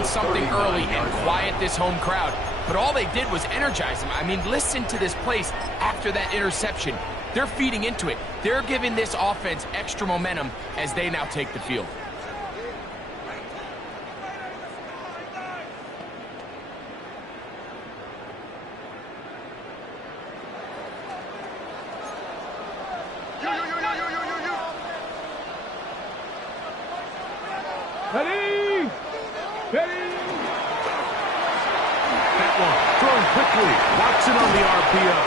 on something early and quiet this home crowd. But all they did was energize them. I mean, listen to this place after that interception. They're feeding into it. They're giving this offense extra momentum as they now take the field. Ready! Ready! That one thrown quickly. Watson on the RPO.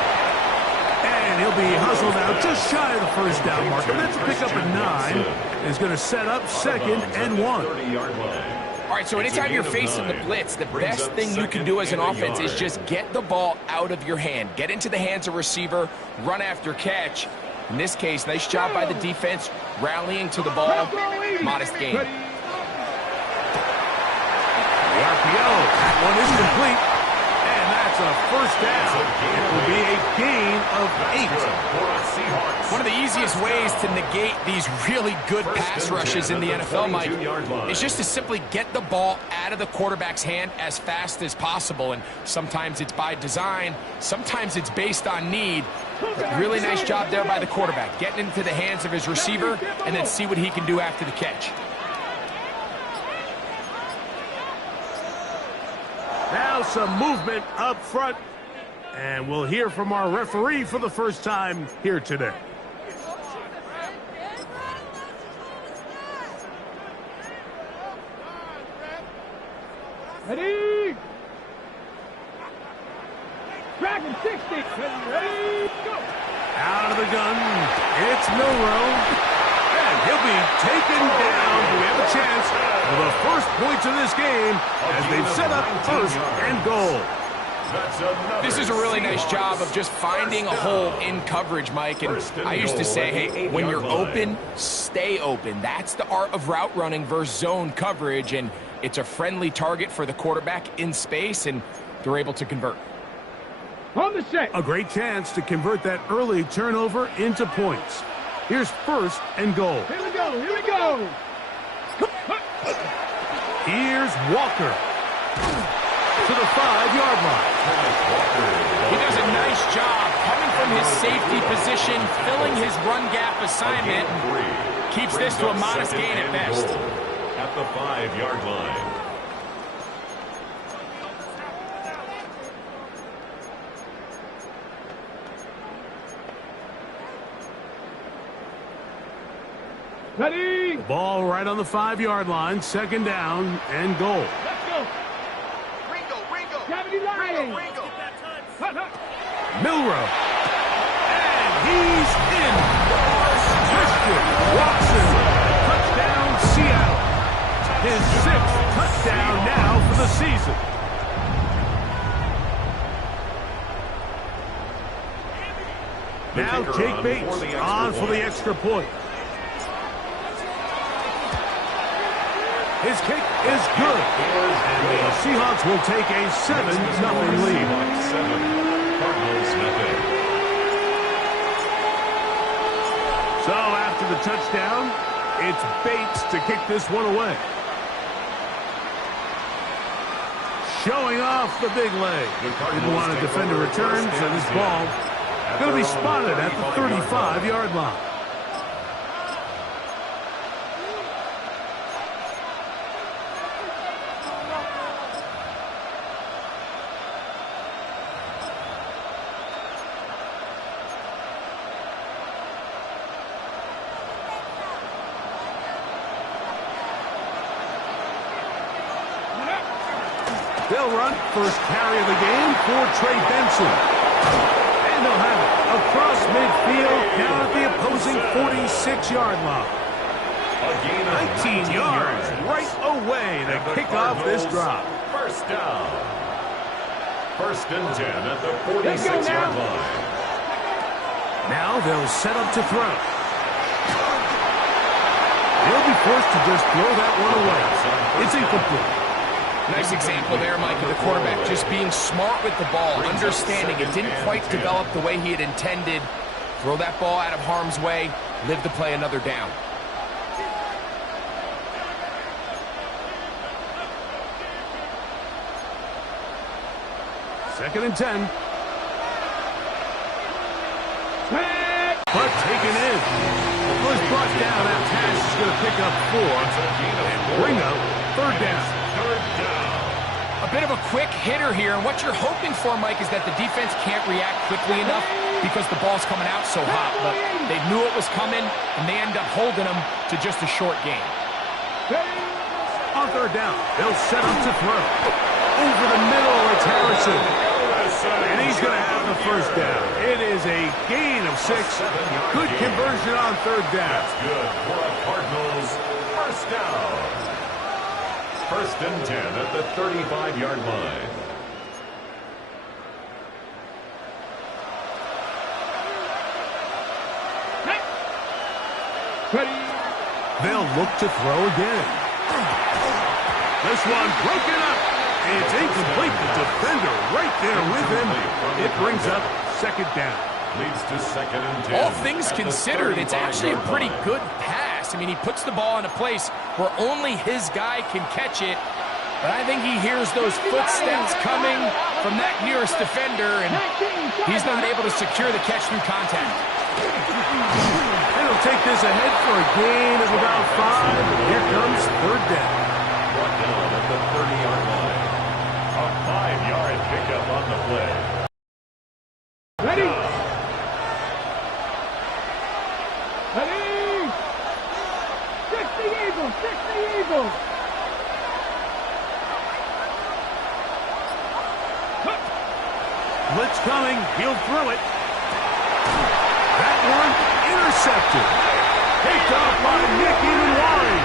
And he'll be hustled out just shy of the first down marker. That's a pickup at 9. And he's going to set up 2nd and 1. All right, so anytime you're facing the blitz, the best thing you can do as an offense is just get the ball out of your hand. Get into the hands of receiver, run after catch. In this case, nice job by the defense, rallying to the ball. Modest gain. The RPO, that one is complete. And that's a first down. It will be a gain of 8. One of the easiest ways to negate these really good pass rushes in the NFL, Mike, is just to simply get the ball out of the quarterback's hand as fast as possible. And sometimes it's by design, sometimes it's based on need. But really nice job there by the quarterback, getting into the hands of his receiver and then see what he can do after the catch. Now some movement up front, and we'll hear from our referee for the first time here today. Ready? Dragon 60. Ready? Go. Out of the gun. It's Milroe. And he'll be taken down. We have a chance for the first points of this game as they've set up 1st and goal. This is a really nice job of just finding a hole in coverage, Mike. And I used to say, hey, when you're open, stay open. That's the art of route running versus zone coverage. And it's a friendly target for the quarterback in space, and they're able to convert. On the set. A great chance to convert that early turnover into points. Here's 1st and goal. Here we go, here we go. Here's Walker to the 5-yard line. He does a nice job coming from his safety position, filling his run gap assignment. Keeps this to a modest gain at best. At the 5-yard line. Ready? Ball right on the 5-yard line. 2nd down and goal. Let's go. Ringo. Gravity line. Ringo. Milroe. And he's in. Christian Watson. Touchdown, Seattle. His 6th touchdown now for the season. Now Jake Bates on for the extra point. His kick is good. And the Seahawks will take a 7-0 lead. So after the touchdown, it's Bates to kick this one away. Showing off the big leg. Didn't want to defend a return, so this ball going to be spotted at the 35-yard line. They'll run first carry of the game for Trey Benson. And they'll have it across midfield down at the opposing 46-yard line. 19 yards right away to kick off this drive. First down. 1st and 10 at the 46-yard line. Now they'll set up to throw. They'll be forced to just throw that one away. It's incomplete. Nice example there, Mike, of the quarterback just being smart with the ball, understanding it didn't quite develop the way he had intended. Throw that ball out of harm's way, live to play another down. Second and 10. But taken in. Was brought down. That pass is going to pick up 4 and bring up third down. A bit of a quick hitter here, and what you're hoping for, Mike, is that the defense can't react quickly enough because the ball's coming out so hot, but they knew it was coming, and they end up holding them to just a short gain. On third down, they'll set up to throw. Over the middle, it's Harrison. And he's going to have the first down. It is a gain of 6. Good conversion on third down. That's good for a Cardinals first down. First and 10 at the 35-yard line. They'll look to throw again. This one broken up. It's incomplete. The defender right there with him. It brings up second down. Leads to second and 10. All things considered, it's actually a pretty good pass. I mean, he puts the ball in a place where only his guy can catch it. But I think he hears those footsteps coming from that nearest defender, and he's not able to secure the catch through contact. They'll take this ahead for a gain of about 5. Here comes third down. Brought down at the 30-yard line. A 5-yard pickup on the play. Ready? Ready? 60 Eagles! 60 Eagles! Blitz coming. He'll throw it. That one intercepted. Picked off by Nick Evenwari.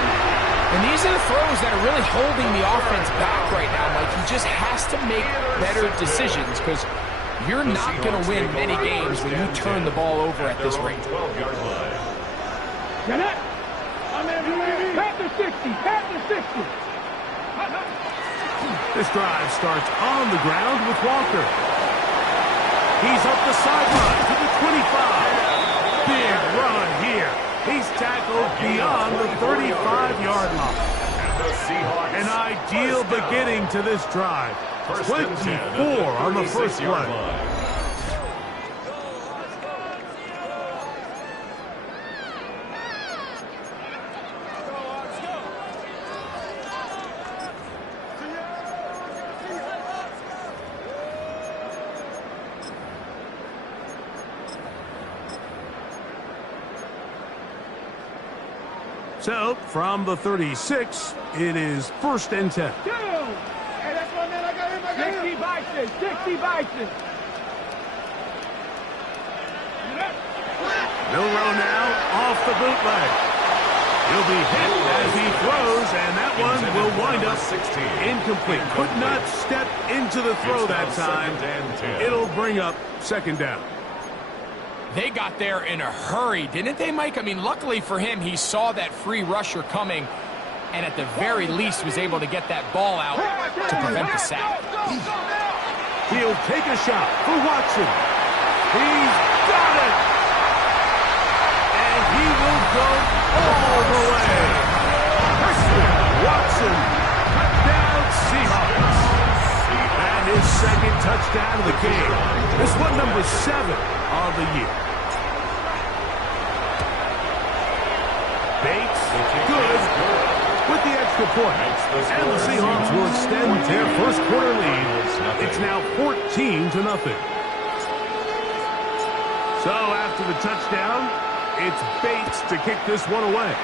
And these are the throws that are really holding the offense back right now, Mike. He just has to make better decisions because you're not going to win many games when you turn the ball over at this rate. 12-yard line. Get it? Panther 60! Panther 60! This drive starts on the ground with Walker. He's up the sideline to the 25. Big run here. He's tackled beyond the 35-yard line. And the Seahawks. An ideal beginning to this drive. 24 on the first play. So, from the 36, it is first and 10. Hey, that's my man. I got him. 60 Bison. 60 Bison. Milroe now off the bootleg. He'll be hit as he throws, and that one will wind up 16. Incomplete. Could not step into the throw that time. It'll bring up second down. They got there in a hurry, didn't they, Mike? I mean, luckily for him, he saw that free rusher coming and at the very least was able to get that ball out to prevent the sack. He'll take a shot for Watson. He's got it! And he will go all the way. Watson, touchdown Seahawks. And his second touchdown of the game. This one number 7 of the year. Bates, good with the extra point. And the Seahawks will extend their first quarter lead. It's now 14-0. So after the touchdown, it's Bates to kick this one away.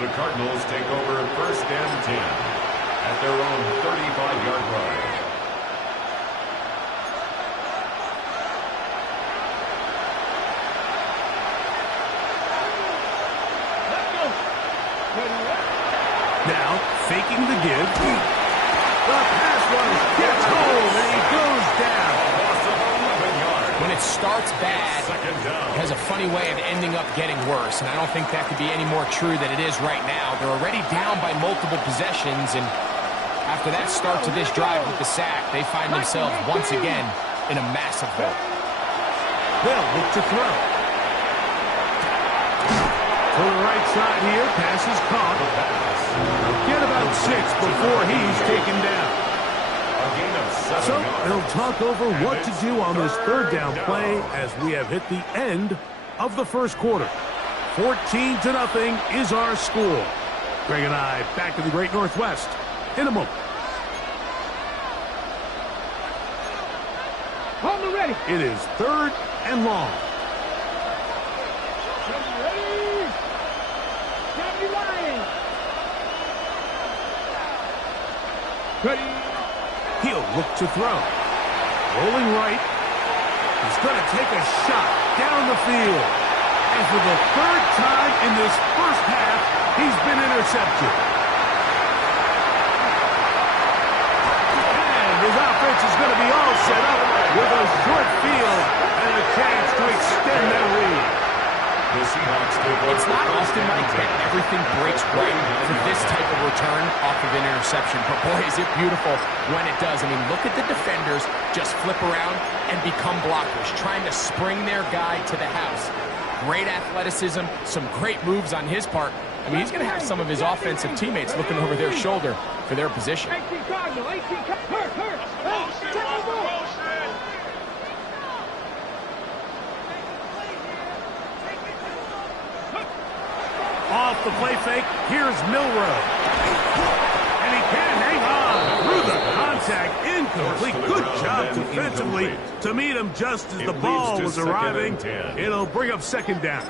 The Cardinals take over first and 10 at their own 35-yard line. Now, faking the give. The pass rush gets home, and he goes down. When it starts bad, it has a funny way of ending up getting worse, and I don't think that could be any more true than it is right now. They're already down by multiple possessions, and after that start to this drive with the sack, they find themselves once again in a massive hole. They'll look to throw. To the right side here, pass is caught. Get about 6, before he's taken down. So they'll talk over what to do on this third down play as we have hit the end of the first quarter. 14-0 is our score. Greg and I back in the Great Northwest in a moment. Hold me ready. It is 3rd and long. Ready. Got me lying. Ready. He'll look to throw. Rolling right. He's going to take a shot down the field. And for the 3rd time in this first half, he's been intercepted. And his offense is going to be all set up with a short field and a chance to extend their lead. It's not often, Mike, that everything breaks right for this type of return off of an interception. But, boy, is it beautiful when it does. I mean, look at the defenders just flip around and become blockers, trying to spring their guy to the house. Great athleticism, some great moves on his part. I mean, he's going to have some of his offensive teammates looking over their shoulder for their position. Off the play fake, here's Milroe. And he can hang on through the contact. Incomplete. Good job defensively to meet him just as the ball was arriving. It'll bring up 2nd down.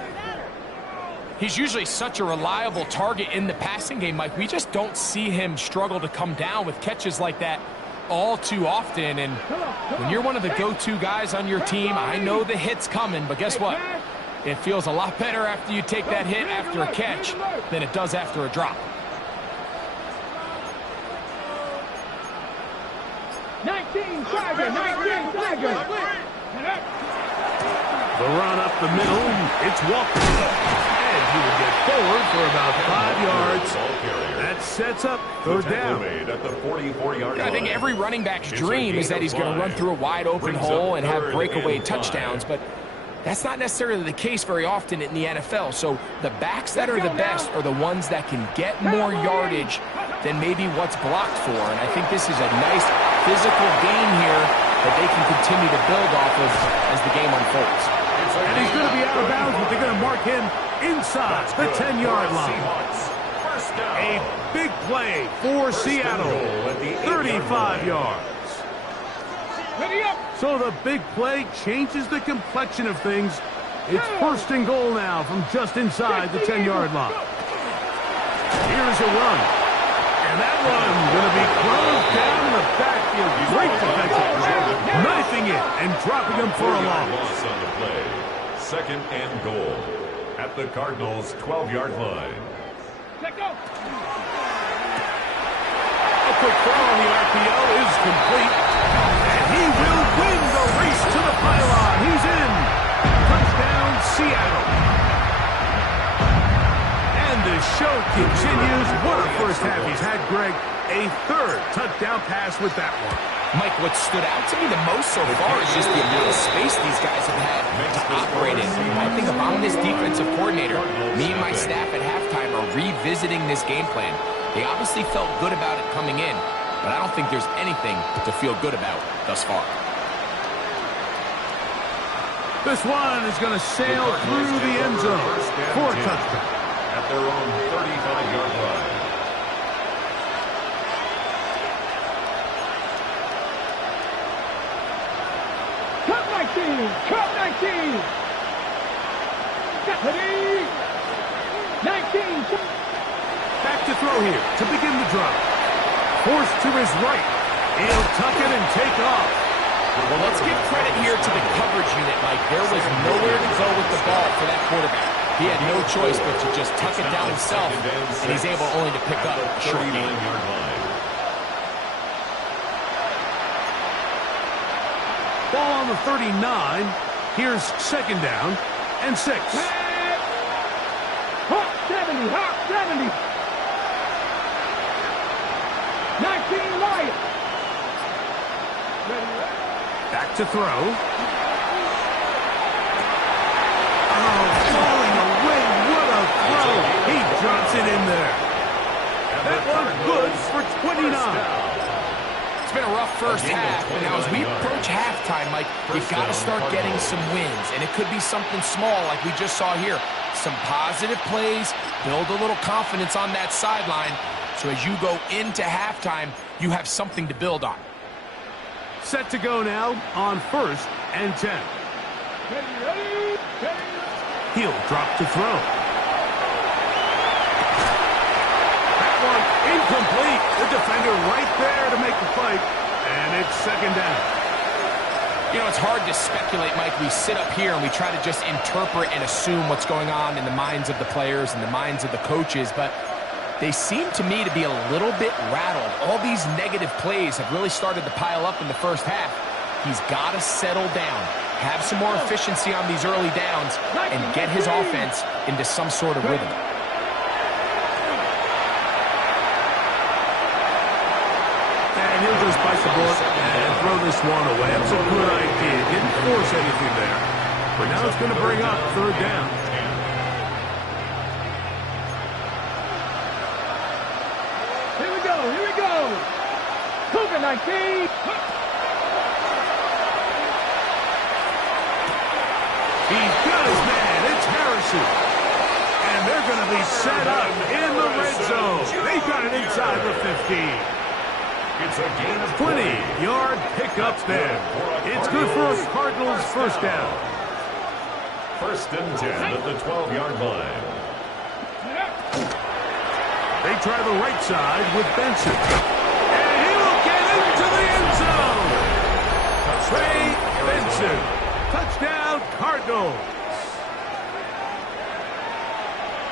He's usually such a reliable target in the passing game, Mike. We just don't see him struggle to come down with catches like that all too often. And when you're one of the go-to guys on your team, I know the hit's coming, but guess what? It feels a lot better after you take that hit after a catch than it does after a drop. 19 Tiger, 19 Tiger. The run up the middle, it's Walker. And he will get forward for about 5 yards. That sets up 3rd down. At the 44-yard line. I think every running back's dream is that he's going to run through a wide open hole and have breakaway touchdowns, but that's not necessarily the case very often in the NFL. So the backs that are the best are the ones that can get more yardage than maybe what's blocked for. And I think this is a nice physical game here that they can continue to build off of as the game unfolds. And he's going to be out of bounds, but they're going to mark him inside the 10-yard line. A big play for Seattle. 35 yards. So the big play changes the complexion of things. It's 1st and goal now from just inside the 10-yard line. Here's a run. And that run going to be closed down in the backfield. Great defensive play. Knifing it and dropping him for a loss. On the play. 2nd and goal at the Cardinals' 12-yard line. Let go. A quick throw on the RPO is complete. And he will win the race to the pylon. He's in. Touchdown, Seattle. And the show continues. What a first half he's had, Greg. A 3rd touchdown pass with that one. Mike, what stood out to me the most so far is just the amount of space these guys have had to operate in. I think if I'm this defensive coordinator, me and my staff at halftime are revisiting this game plan. They obviously felt good about it coming in, but I don't think there's anything to feel good about thus far. This one is going to sail through the end zone for a touchdown. At their own 35-yard line. Cut 19. Cut 19. Ready. 19. Back to throw here to begin the drive. Forced to his right. He'll tuck it and take off. Well, let's give credit here to the coverage unit, Mike. There was nowhere to go with the ball for that quarterback. He had no choice but to just tuck it down himself, and he's able only to pick up a short gain. Ball on the 39. Here's 2nd down and 6. Hawk 70. Hawk 70. 19 Lions. Back to throw. Oh, falling away. What a throw. He drops it in there. That one's good for 29. It's been a rough first half, but now as we approach halftime, Mike, you've got to start getting some wins, and it could be something small like we just saw here. Some positive plays, build a little confidence on that sideline, so as you go into halftime, you have something to build on. Set to go now on 1st and 10. He'll drop to throw. That one incomplete. The defender right there to make the play, and it's 2nd down. You know, it's hard to speculate, Mike. We sit up here and we try to just interpret and assume what's going on in the minds of the players and the minds of the coaches, but they seem to me to be a little bit rattled. All these negative plays have really started to pile up in the first half. He's got to settle down, have some more efficiency on these early downs, and get his offense into some sort of rhythm. And he'll just bite the bullet and throw this one away. It's a good idea. Didn't force anything there. But now it's going to bring up 3rd down. Here we go. Cougar 19. He's got his man. It's Harrison. And they're going to be set up in the red zone. They got it inside the 15. It's a gain of 20-yard pickup there. It's good for a Cardinals 1st down. 1st and 10 at the 12-yard line. They try the right side with Benson. And he will get into the end zone. Trey Benson. Touchdown, Cardinals.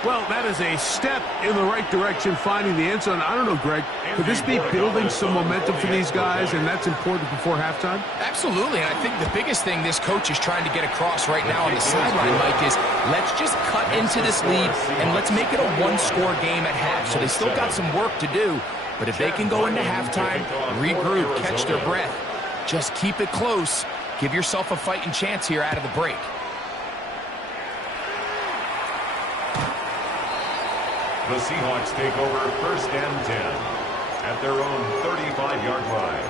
Well, that is a step in the right direction, finding the end zone. I don't know, Greg, could this be building some momentum for these guys, and that's important before halftime? Absolutely, and I think the biggest thing this coach is trying to get across right now on the sideline, Mike, is let's just cut into this lead, and let's make it a one-score game at half. So they still got some work to do, but if they can go into halftime, regroup, catch their breath, just keep it close, give yourself a fighting chance here out of the break. The Seahawks take over 1st and 10 at their own 35-yard line.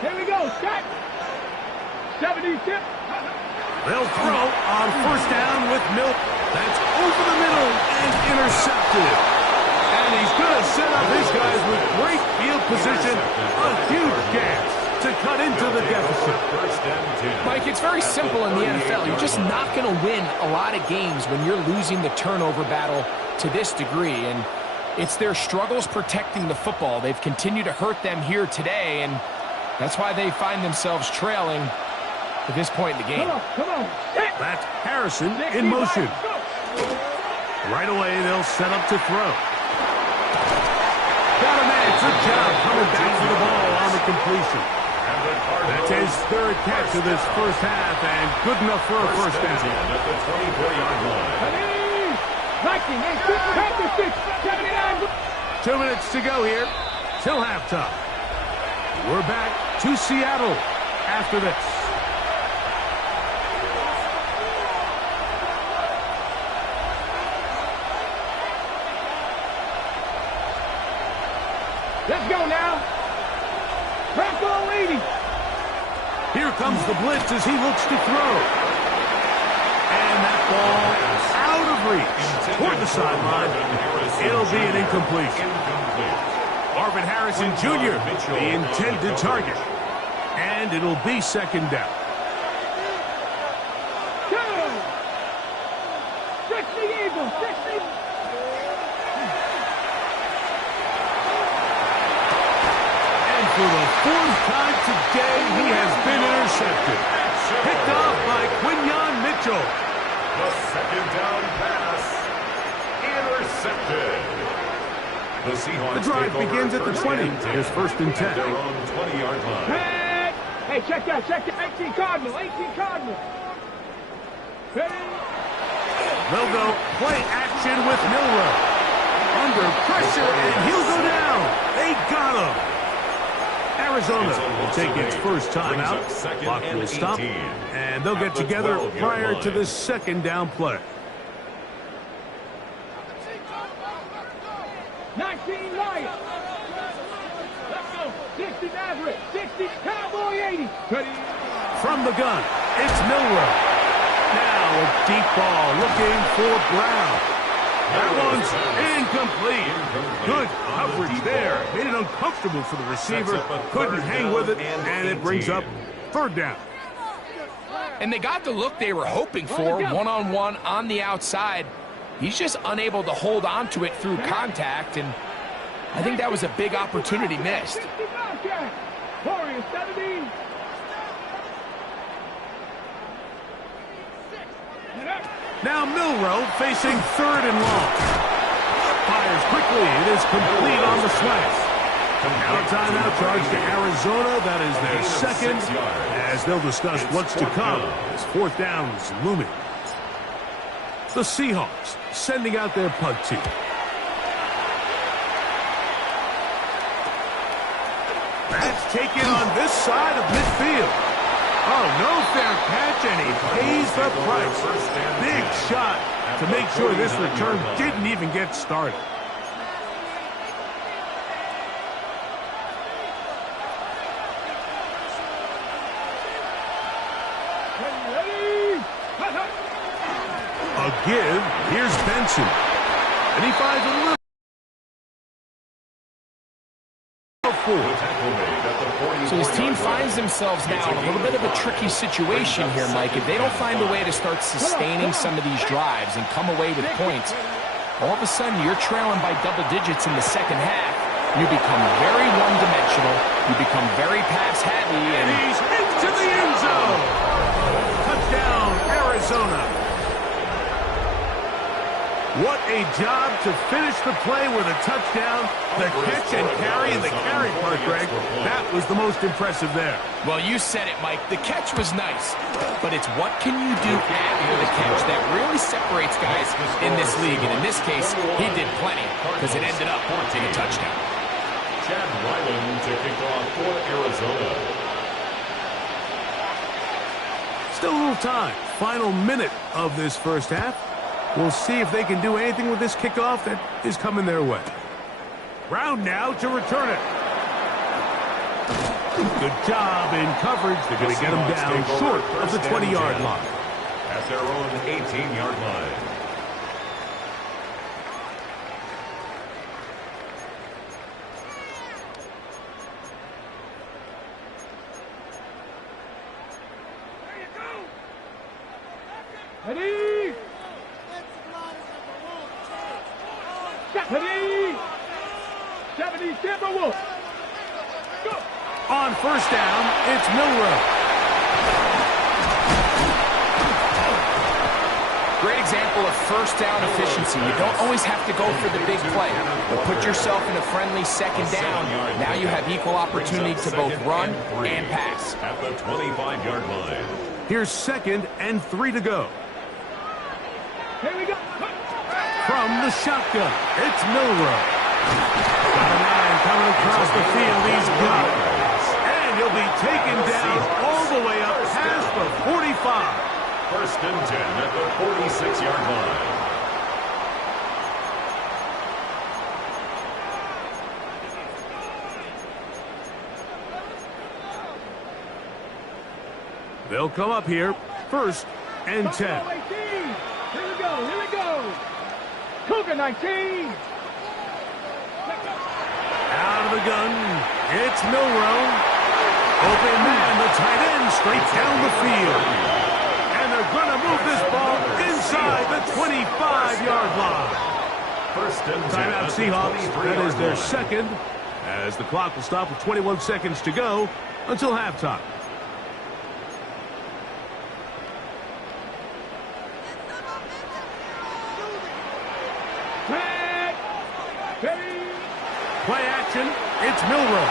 Here we go. Set. 70 tip. They'll throw on 1st down with Milk. That's over the middle and intercepted. And he's going to set up his guys with great field position. A huge chance to cut into the deficit. Mike, it's very simple in the NFL. You're just not going to win a lot of games when you're losing the turnover battle to this degree. And it's their struggles protecting the football. They've continued to hurt them here today, and that's why they find themselves trailing at this point in the game. Come on. That's Harrison in motion. Right away, they'll set up to throw. Got a man. Good job coming back to the ball on the completion. That's his 3rd catch of this first half, and good enough for a 1st down. At the 24-yard line. 2 minutes to go here till halftime. We're back to Seattle after this. Let's go now. Bronco leading. Here comes the blitz as he looks to throw. And that ball out of reach toward the sideline. It'll be an incompletion. Marvin Harrison Jr., the intended target. And it'll be 2nd down. 60 Eagles, 60. For the 4th time today, he has been intercepted. Picked off by Quinyon Mitchell. The 2nd down pass. Intercepted. The Seahawks The drive begins at the 20. Here's 1st and 10. Their own 20-yard line. Hey, check that. 18 Cardinal. They'll go play action with Milroe. On under pressure, and he'll go down. They got him. Arizona will take its first time out. Clock will stop, and they'll get together prior to the second down play. 19 Lions. Let's go. 60 Nazareth. 60 Cowboy 80. From the gun, it's Milroe. Now a deep ball looking for Brown. That one's incomplete. Good coverage there. Made it uncomfortable for the receiver. Couldn't hang with it, and it brings up third down. And they got the look they were hoping for, one-on-one on the outside. He's just unable to hold on to it through contact, and I think that was a big opportunity missed. Warriors 70. Now Milroe facing third and long. Fires quickly. It is complete on the slant. Now a timeout charge to Arizona. That is their second, as they'll discuss what's to come as fourth down is looming. The Seahawks sending out their punt team. That's taken on this side of midfield. Oh, no fair catch, and he pays the price. Big shot to make sure this return didn't even get started. A give. Here's Benson. And he finds a little. So his team finds themselves now in a little bit of a tricky situation here, Mike. If they don't find a way to start sustaining some of these drives and come away with points, all of a sudden you're trailing by double digits in the second half. You become very one-dimensional. You become very pass-heavy. And he's into the end zone. Touchdown, Arizona. What a job to finish the play with a touchdown. The catch and carry, and the carry part, Greg, that was the most impressive there. Well, you said it, Mike. The catch was nice, but it's what can you do after the catch that really separates guys in this league. And in this case, he did plenty because it ended up in a touchdown. Chad Ryland to kick off for Arizona. Still a little time. Final minute of this first half. We'll see if they can do anything with this kickoff that is coming their way. Brown now to return it. Good job in coverage. They're going to get him down short of the 20-yard line. At their own 18-yard line. Ready? Ready? 70 Timberwolves. Go. On first down, it's Milroe. Great example of first down efficiency. You don't always have to go for the big play, but put yourself in a friendly second down. Now you have equal opportunity to both run and pass. At the 25-yard line. Here's 2nd and 3 to go. Here we go. From the shotgun, it's Milroe. Got a man coming across the field. He's got it. And he'll be taken down all the way up past the 45. First and 10 at the 46-yard line. They'll come up here. First and 10. Here we go. Here we go. Cougar 19. Out of the gun, it's Milroe. Open man, the tight end, straight down the field. And they're going to move this ball inside the 25-yard line. First and 10. Timeout Seahawks. That is their second, as the clock will stop with 21 seconds to go until halftime. Play action, it's Milroe.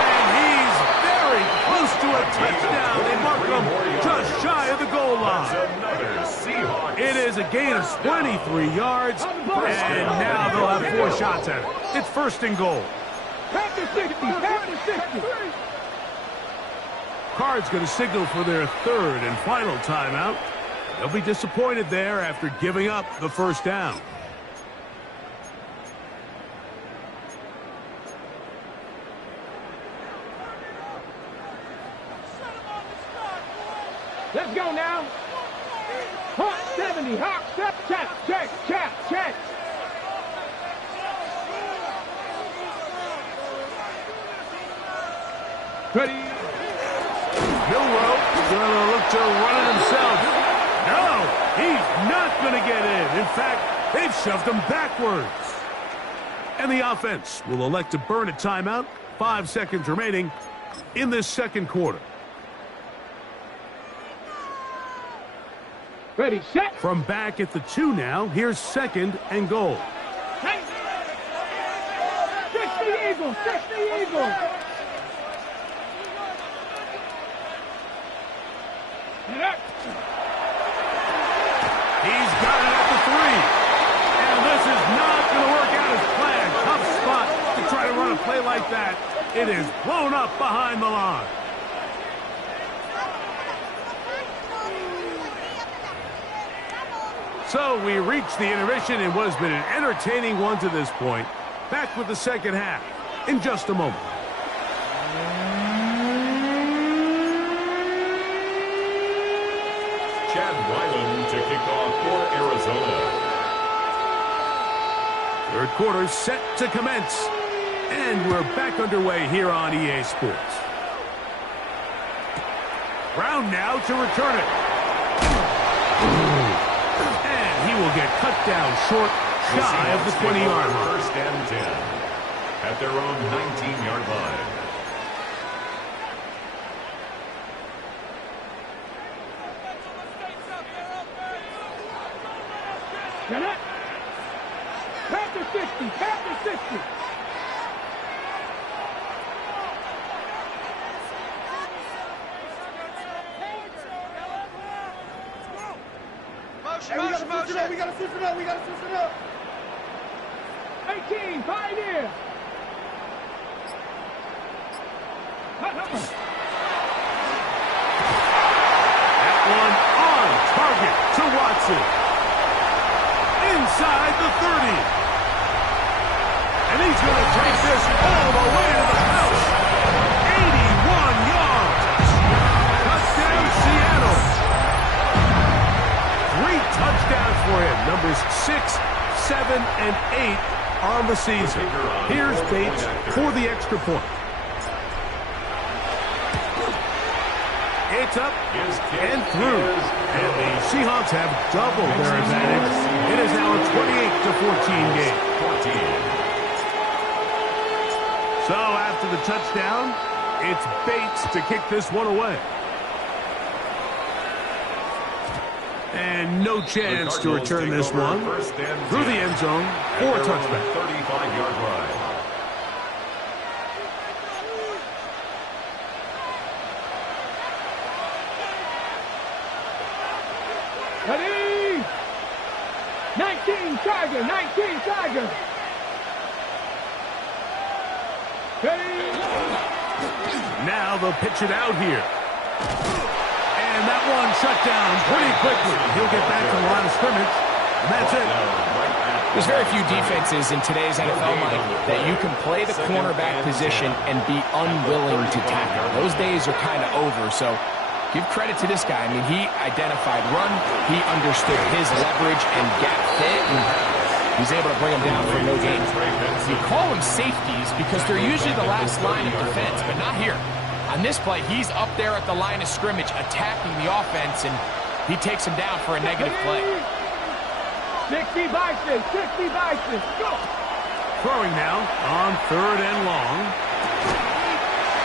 And he's very close to a touchdown. They mark them just shy of the goal line. It is a gain of 23 yards, and now they'll have 4 shots at it. It's first and goal. Cards going to signal for their third and final timeout. They'll be disappointed there after giving up the first down. Let's go now. Hawk 70, Hawk 7, check, check, check, check. Ready. Milroe going to look to run it himself. No, he's not going to get in. In fact, they've shoved him backwards. And the offense will elect to burn a timeout. 5 seconds remaining in this second quarter. Ready, set. From back at the 2 now, here's second and goal. 60 Eagles, 60 Eagles. He's got it at the 3. And this is not going to work out as planned. Tough spot to try to run a play like that. It is blown up behind the line. So we reach the intermission in what has been an entertaining one to this point. Back with the second half in just a moment. Chad Ryland to kick off for Arizona. Third quarter set to commence. And we're back underway here on EA Sports. Brown now to return it. And he will get cut down short, shy of the 20-yard line. First and 10 at their own 19-yard line. Panther 60, Panther 60. Motion, motion, motion. We gotta switch it up. We gotta switch it up. 18, Pioneer. That one on target to Watson. Inside the 30. And he's going to take this all the way to the house. 81 yards. Touchdown, Seattle. 3 touchdowns for him. Numbers 6, 7, and 8 on the season. Here's Bates for the extra point. It's up and through. And the Seahawks have doubled their advantage. It is now a 28-14 game. So after the touchdown, it's Bates to kick this one away. And no chance to return this one through the end zone for a touchback. 35-yard line. Ready? 19 Tiger, 19 Tiger. Ready? Now they'll pitch it out here. And that one shut down pretty quickly. He'll get back to the line of scrimmage. And that's it. There's very few defenses in today's NFL, Mike, that you can play the cornerback position and be unwilling to tackle. Those days are kind of over, so give credit to this guy. I mean, he identified run, he understood his leverage and gap fit, and he's able to bring him down for no gain. You call them safeties because they're usually the last line of defense, but not here. On this play, he's up there at the line of scrimmage attacking the offense, and he takes him down for a negative play. 60 Bison, 60 Bison, go! Throwing now on third and long.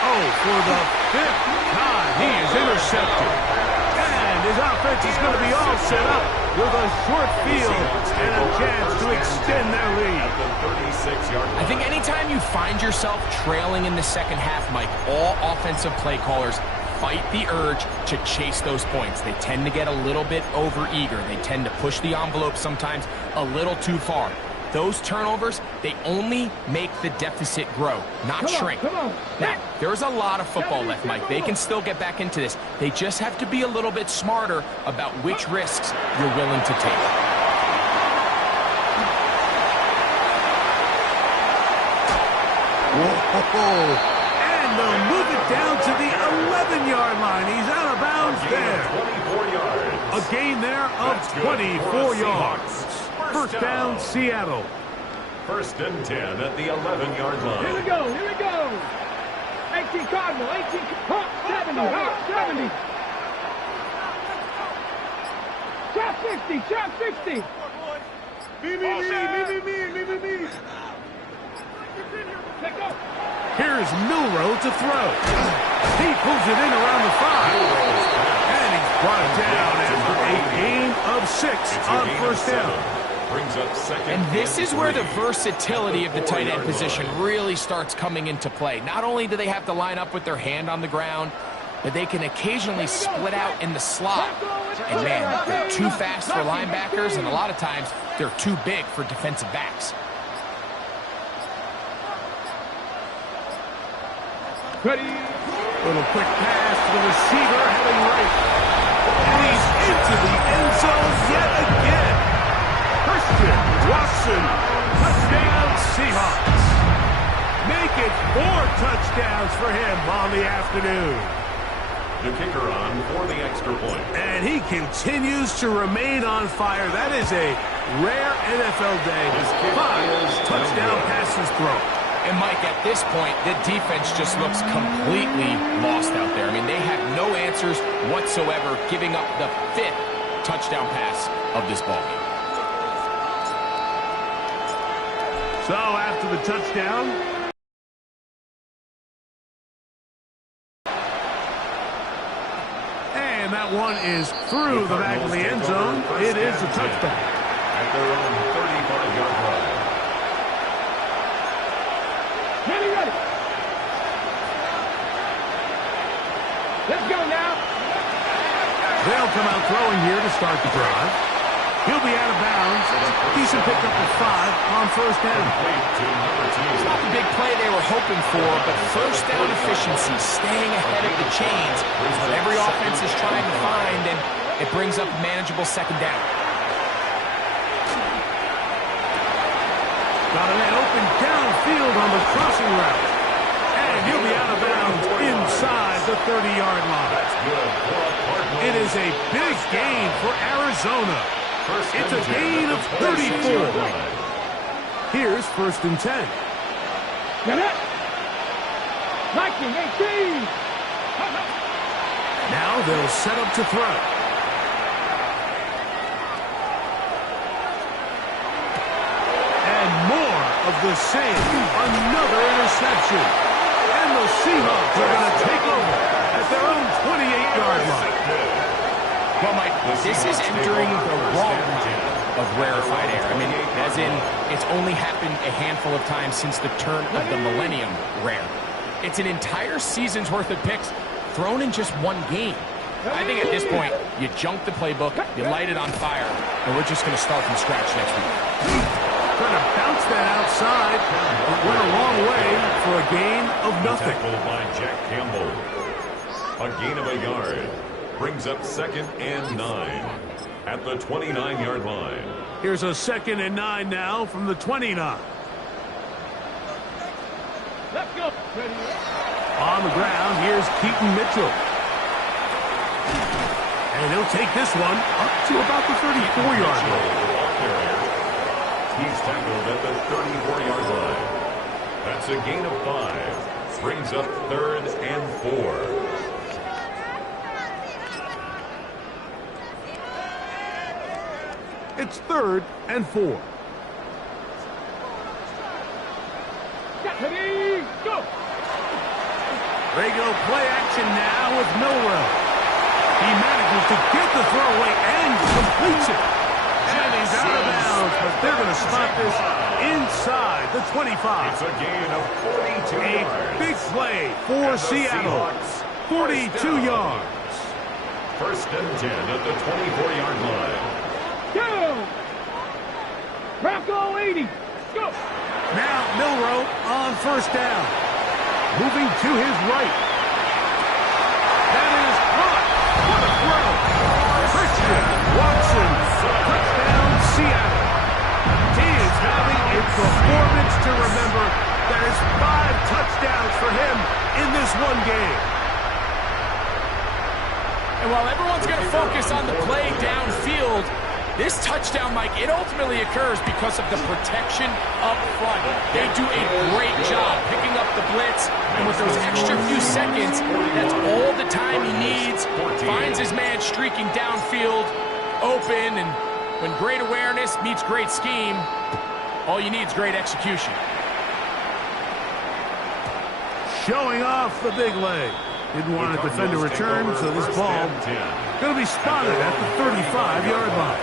Oh, for the 5th time, he is intercepted. And his offense is going to be all set up with a short field and a chance to extend their lead. I think anytime you find yourself trailing in the second half, Mike, all offensive play callers fight the urge to chase those points. They tend to get a little bit overeager. They tend to push the envelope sometimes a little too far. Those turnovers, they only make the deficit grow, not shrink. Now, there's a lot of football left, Mike. They can still get back into this. They just have to be a little bit smarter about which risks you're willing to take. Whoa. And they'll move it down to the 11-yard line. He's out of bounds there. 24 yards. A gain there of 24 yards. First down, Seattle. First and 10 at the 11-yard line. Here we go. 18 Cardinal, 18, 70, 70. Shot 60. Me. Let go. Here's Milroe to throw. He pulls it in around the 5. And he's brought down after a gain of 6 on first down. Brings up second. And this is where the versatility of the tight end position really starts coming into play. Not only do they have to line up with their hand on the ground, but they can occasionally split out in the slot. And man, they're too fast for linebackers, and a lot of times they're too big for defensive backs. Ready. Little quick pass to the receiver heading right. And he's into the end zone yet again. Christian Watson, touchdown Seahawks. Make it 4 touchdowns for him on the afternoon. The kicker on for the extra point. And he continues to remain on fire. That is a rare NFL day. 5 touchdown passes thrown. And Mike, at this point, the defense just looks completely lost out there. I mean, they have no answers whatsoever, giving up the 5th touchdown pass of this ballgame. So after the touchdown, and that one is through the back of the end zone. It is a touchdown. At their own 35-yard line. Ready. Let's go now. They'll come out throwing here to start the drive. He'll be out of bounds. Decent pickup of 5 on first down. It's not the big play they were hoping for, but first down efficiency, staying ahead of the chains, is what every offense is trying to find, and it brings up a manageable second down. Got a man open downfield on the crossing route. And he'll be out of bounds inside the 30-yard line. It is a big gain for Arizona. It's a gain of 34. Here's first and 10. Get it. Viking 18. Now they'll set up to throw. And more of the same. Another interception. And the Seahawks are going to take over at their own 28-yard line. Well, Mike, this is entering the wrong line of rarefied air. I mean, as in, it's only happened a handful of times since the turn of the millennium rare. It's an entire season's worth of picks thrown in just one game. I think at this point, you junk the playbook, you light it on fire, and we're just going to start from scratch next week. Trying to bounce that outside. It went a long way for a gain of nothing. Tackled by Jack Campbell. A gain of a yard. Brings up second and 9 at the 29-yard line. Here's a second and 9 now from the 29. Let's go. On the ground, here's Keaton Mitchell. And he'll take this one up to about the 34-yard line. He's tackled at the 34-yard line. That's a gain of 5. Brings up third and 4. It's third and 4. Ready, go. They go play action now with Milroe. He manages to get the throwaway and completes it. And he's out of bounds, but they're going to spot this inside the 25. It's a gain of 42 yards. A big play for Seattle. 42 yards. First and 10 at the 24-yard line. Go! Rocco 80. Go! Now Milroe on first down. Moving to his right. That is caught. What a throw. Christian Watson. Touchdown, Seattle. He is having a performance to remember. That is 5 touchdowns for him in this one game. And while everyone's going to focus on the play downfield, this touchdown, Mike, it ultimately occurs because of the protection up front. They do a great job picking up the blitz, and with those extra few seconds, that's all the time he needs. Finds his man streaking downfield, open, and when great awareness meets great scheme, all you need is great execution. Showing off the big leg. Didn't want to defend a return, so this ball going to be spotted at the 35-yard line.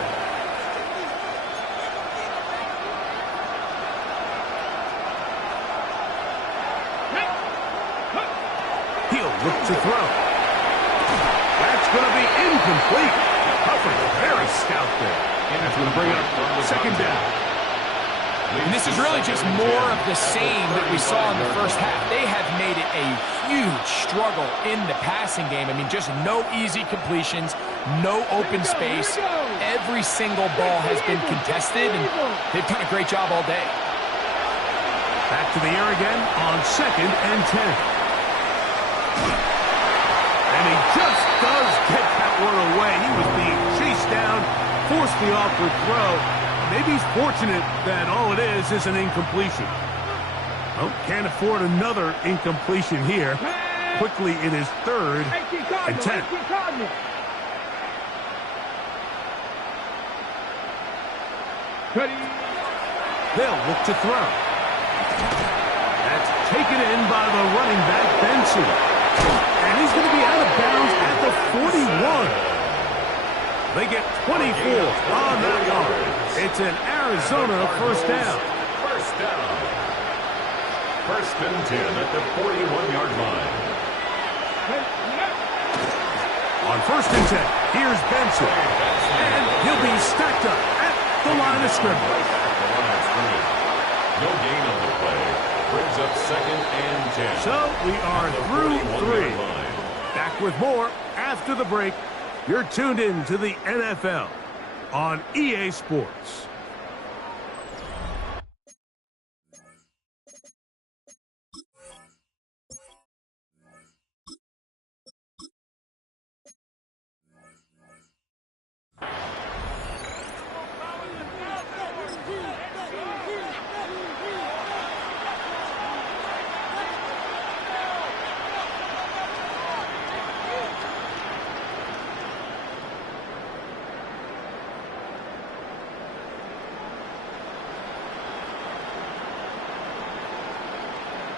He'll look to throw. That's going to be incomplete. Hufford very stout there. And that's going to bring up second down. And this is really just more of the same that we saw in the first half. They have made it a huge struggle in the passing game. I mean, just no easy completions, no open space. Every single ball has been contested, and they've done a great job all day. Back to the air again on second and 10. And he just does get that one away. He was being chased down, forced the awkward throw. Maybe he's fortunate that all it is an incompletion. Oh, can't afford another incompletion here. Quickly, it is third and 10. They'll look to throw. That's taken in by the running back, Benson. And he's going to be out of bounds at the 41. They get 24 on that one. It's an Arizona first down. First down. First and 10 at the 41-yard line. On first and 10, here's Benson. And he'll be stacked up at the line of scrimmage. No gain on the play. Brings up second and 10. So we are through 3. Back with more after the break. You're tuned in to the NFL on EA Sports.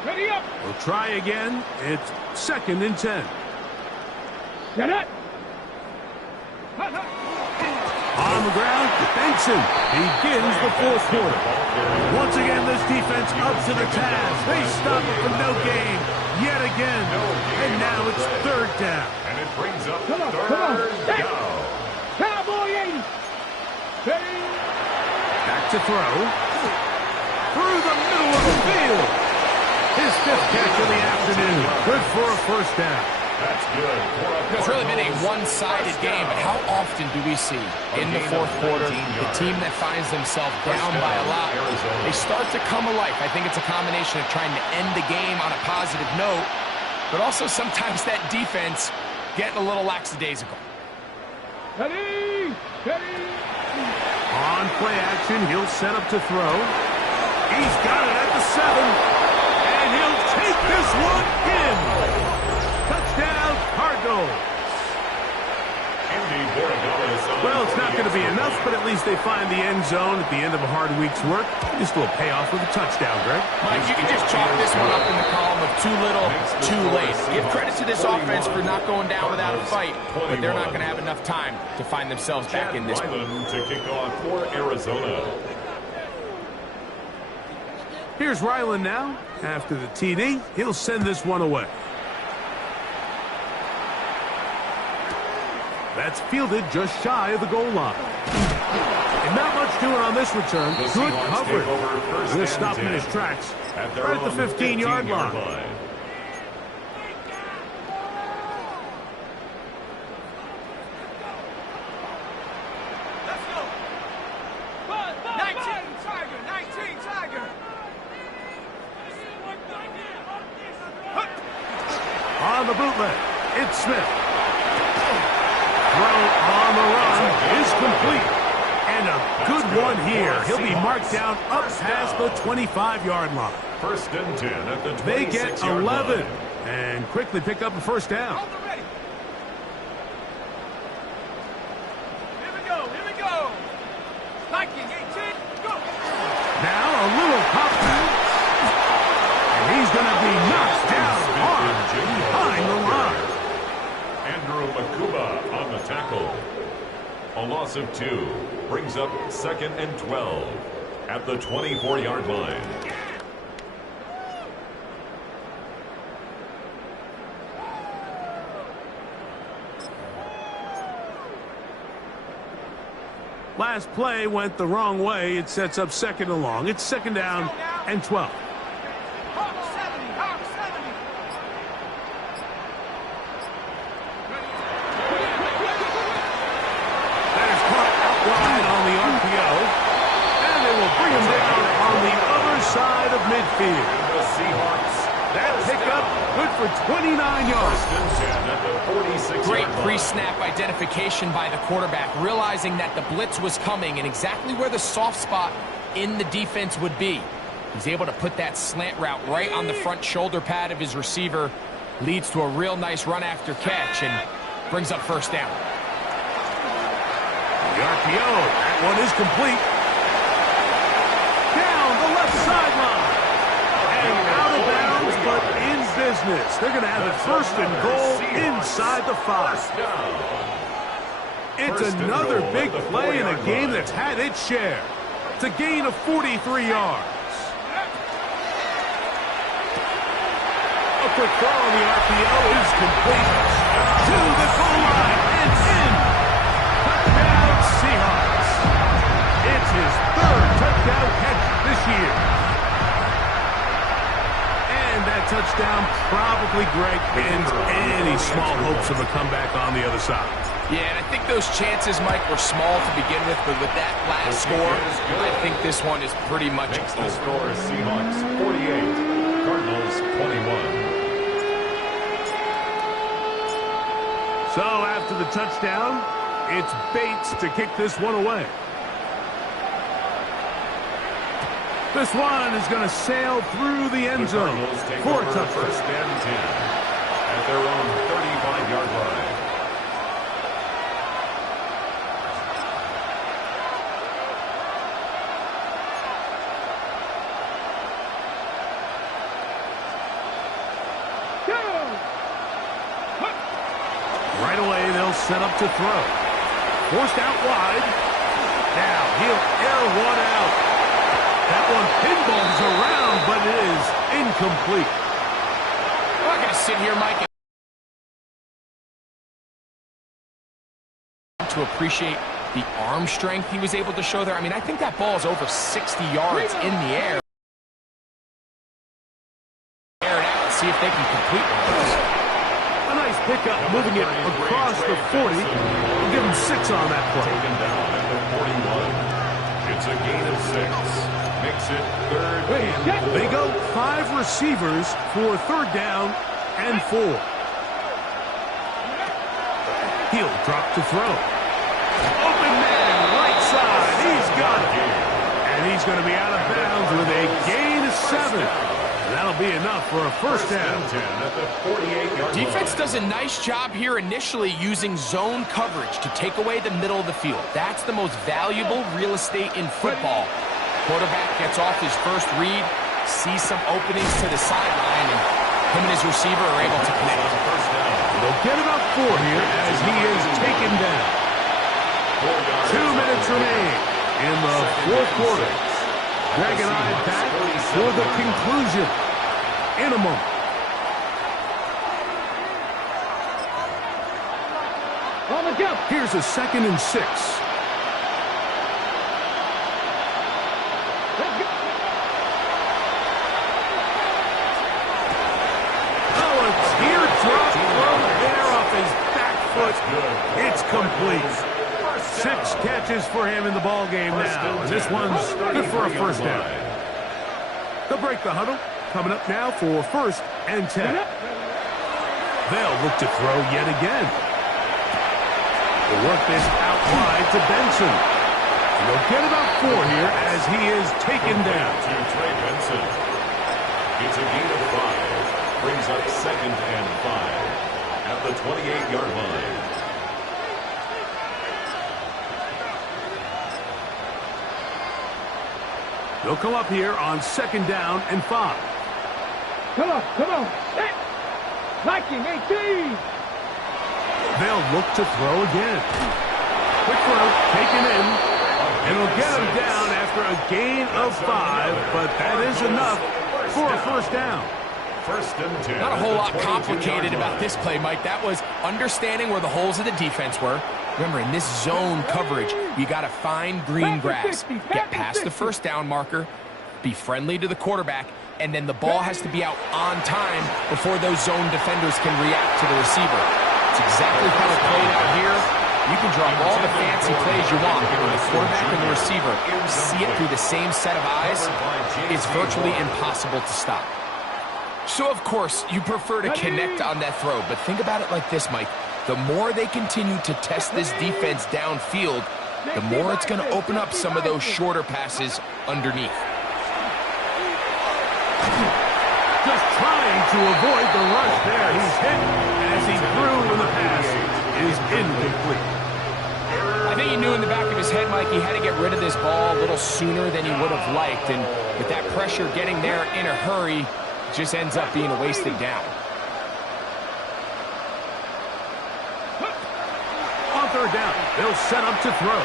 Ready up. We'll try again. It's second and 10. Get it. On the ground, Benson begins the fourth quarter. Once again, this defense up to the task. They stop it for no gain yet again. And now it's third down. And it brings up Third down. Cowboy 80. Ready. Back to throw. Through the middle of the field. His fifth catch of the afternoon. Good for a first down. That's good. It's really been a one-sided game, but how often do we see in the fourth quarter the team that finds themselves down by a lot, they start to come alive? I think it's a combination of trying to end the game on a positive note, but also sometimes that defense getting a little lackadaisical. Ready. Ready. On play action, he'll set up to throw. He's got it at the 7. And he'll take this one in. Touchdown, Cardinals. Well, it's not going to be enough, but at least they find the end zone at the end of a hard week's work. Just a little payoff with a touchdown, Greg. Mike, you can just chalk this one up in the column of too little, too late. Give credit to this offense for not going down without a fight, but they're not going to have enough time to find themselves back in this one. To kick off for Arizona. Here's Ryland now. After the TD, he'll send this one away. That's fielded just shy of the goal line. And not much doing on this return. Good coverage. Going to stop him in his tracks right at the 15-yard line. On the bootleg, it's Smith. Throw on the run is complete. And a good one here. He'll be marked down up past the 25-yard line. First and 10 at the 26-yard line. They get 11 and quickly pick up a first down. Here we go. Viking 18, go. Now a little pop back. And he's going to be knocked down hard behind the line. Andrew Makuba on the tackle. A loss of 2 brings up 2nd and 12 at the 24-yard line. Last play went the wrong way. It sets up 2nd and long. It's 2nd down and 12. Hawk 70. That is caught out wide on the RPO. And they will bring him down on the other side of midfield. The Seahawks. That pickup good for 29 yards. First and 10 at the 46-yard Great line. pre-snap identification by the quarterback, realizing that the blitz was coming and exactly where the soft spot in the defense would be. He's able to put that slant route right on the front shoulder pad of his receiver. Leads to a real nice run after catch and brings up first down. The RPO, that one is complete. Down the left sideline. And out of bounds, but in business. They're going to have it first and goal inside the 5. It's another big play in a game that's had its share. It's a gain of 43 yards. A quick throw on the RPO is complete. To the goal line and in. Touchdown Seahawks. It's his 3rd touchdown catch this year. And that touchdown probably, Greg, ends any small hopes of a comeback on the other side. Yeah, and I think those chances, Mike, were small to begin with, but with that last score, I think this one is pretty much Makes over. the score Seahawks 48, Cardinals 21. So after the touchdown, it's Bates to kick this one away. This one is going to sail through the end zone for a touchdown. First and 10 at their own 35-yard line. Right away, they'll set up to throw. Forced out wide. Now he'll air one out. That one pinballs around, but it is incomplete. I'm not going to sit here, Mike, to appreciate the arm strength he was able to show there. I mean, I think that ball is over 60 yards in the air. Air it out and see if they can complete one of those. A nice pickup, moving it across the 40. We'll give him 6 on that play. Taken down at the 41. It's a gain of 6. Makes it 3rd and 4. They go 5 receivers for 3rd down and 4. He'll drop to throw. Open man, right side. He's got it. And he's going to be out of bounds with a gain of 7. And that'll be enough for a first down. 10 at the 48-yard line. Defense does a nice job here initially using zone coverage to take away the middle of the field. That's the most valuable real estate in football. Quarterback gets off his first read, sees some openings to the sideline, and him and his receiver are able to connect. They'll get about 4 here as he is taken down. 2 minutes remain in the 4th quarter. Greg and I back for the conclusion in a moment. Go. Here's a 2nd and 6. Let's go. Oh, a teardrop throw there off his back foot. It's complete. 6 catches for him in the ball game now. And this one's good for a first down. They'll break the huddle. Coming up now for 1st and 10. They'll look to throw yet again. They'll work this out wide to Benson. And they'll get about 4 here as he is taken down. To Trey Benson. It's a gain of 5. Brings up 2nd and 5 at the 28-yard line. They'll come up here on 2nd down and 5. Come on, come on. Hey. Viking 18. They'll look to throw again. Quick throw, taken in. And it'll get him down after a gain of 5, but that is enough for a first down. 1st and 10. Not a whole lot complicated about this play, Mike. That was understanding where the holes of the defense were. Remember, in this zone coverage, you got to find green grass. Get past the first down marker, be friendly to the quarterback, and then the ball has to be out on time before those zone defenders can react to the receiver. It's exactly how it played out here. You can draw all the fancy plays you want, but when the quarterback and the receiver see it through the same set of eyes, it's virtually impossible to stop. So, of course, you prefer to connect on that throw, but think about it like this, Mike. The more they continue to test this defense downfield, the more it's going to open up some of those shorter passes underneath. Just trying to avoid the rush there. He's hit as he threw when the pass is incomplete. I think he knew in the back of his head, Mike, he had to get rid of this ball a little sooner than he would have liked. And with that pressure getting there in a hurry, it just ends up being a wasted down. On 3rd down, they'll set up to throw.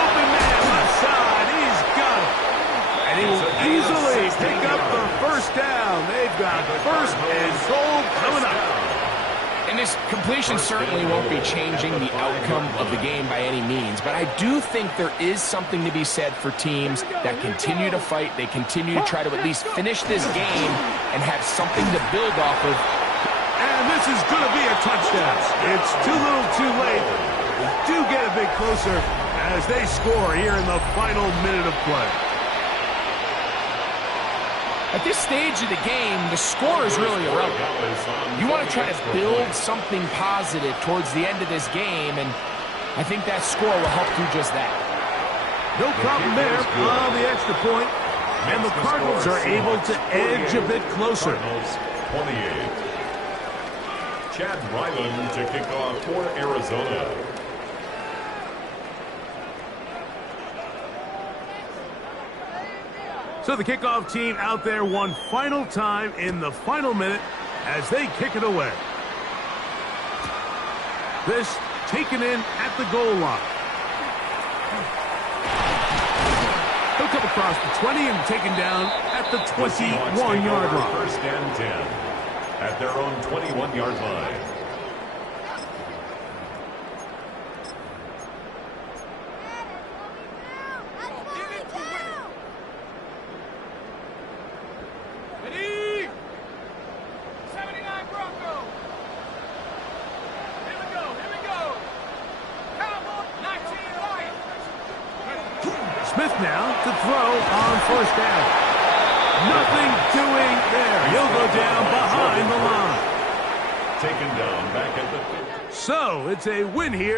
Open man left side. He's got it. And he will easily pick up the first down. They've got 1st and goal coming up. And this completion certainly won't be changing the outcome of the game by any means, but I do think there is something to be said for teams that continue to fight. They continue to try to at least finish this game and have something to build off of. And this is going to be a touchdown. It's too little too late. They do get a bit closer as they score here in the final minute of play. At this stage of the game, the score is really irrelevant. You want to try to build something positive towards the end of this game, and I think that score will help do just that. No problem there on the extra point, and the Cardinals are able to edge a bit closer. Cardinals 28. Chad Ryland to kick off for Arizona. So the kickoff team out there one final time in the final minute as they kick it away. This taken in at the goal line. He'll come across the 20 and taken down at the 21-yard line. 1st and 10 at their own 21-yard line. Smith now to throw on 1st down. Nothing doing there. He'll go down behind the line. Taken down back at the... So it's a win here.